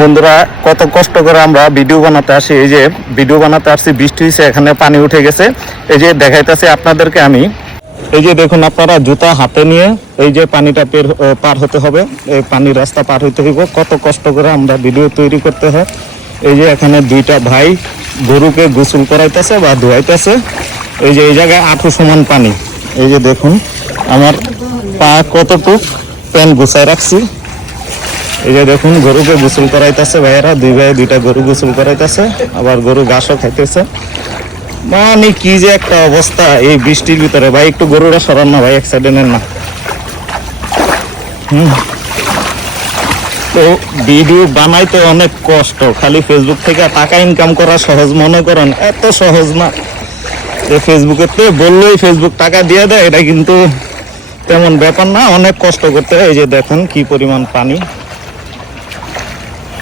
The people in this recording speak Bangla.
বন্ধুরা কত কষ্ট করে আমরা ভিডিও বানাতে আসি। এই যে ভিডিও বানাতে আসছি, বৃষ্টি হয়েছে, এখানে পানি উঠে গেছে। এই যে দেখাইতেছি আপনাদেরকে আমি। এই যে দেখুন, আপনারা জুতা হাতে নিয়ে এই যে পানিটা পার হতে হবে, এই পানির রাস্তা পার হইতে হইব। কত কষ্ট করে আমরা ভিডিও তৈরি করতে হয়। এই যে এখানে দুইটা ভাই গরুকে গোসল করাইতেছে বা ধোয়াইতেছে। এই যে এই জায়গায় আঁঠু সমান পানি। এই যে দেখুন আমার পা কতটুক, প্যান্ট গুছাই রাখছি। এই যে দেখুন গরুকে গোসল করাইতেছে ভাইয়েরা, দুই ভাই দুইটা গরু গোসল করাইতেছে, আবার গরু ঘাসও খাইতেছে। মানে কি যে একটা অবস্থা এই বৃষ্টির ভিতরে। ভাই একটু গরুরা সরান না ভাই, এক সাইডে নেন না। তো ভিডিও বানাইতে অনেক কষ্ট, খালি ফেসবুক থেকে টাকা ইনকাম করা সহজ মনে করেন, এত সহজ না। যে ফেসবুকে তো বললেই ফেসবুক টাকা দিয়ে দেয়, এটা কিন্তু তেমন ব্যাপার না, অনেক কষ্ট করতে হয়। এই যে দেখুন কি পরিমাণ পানি।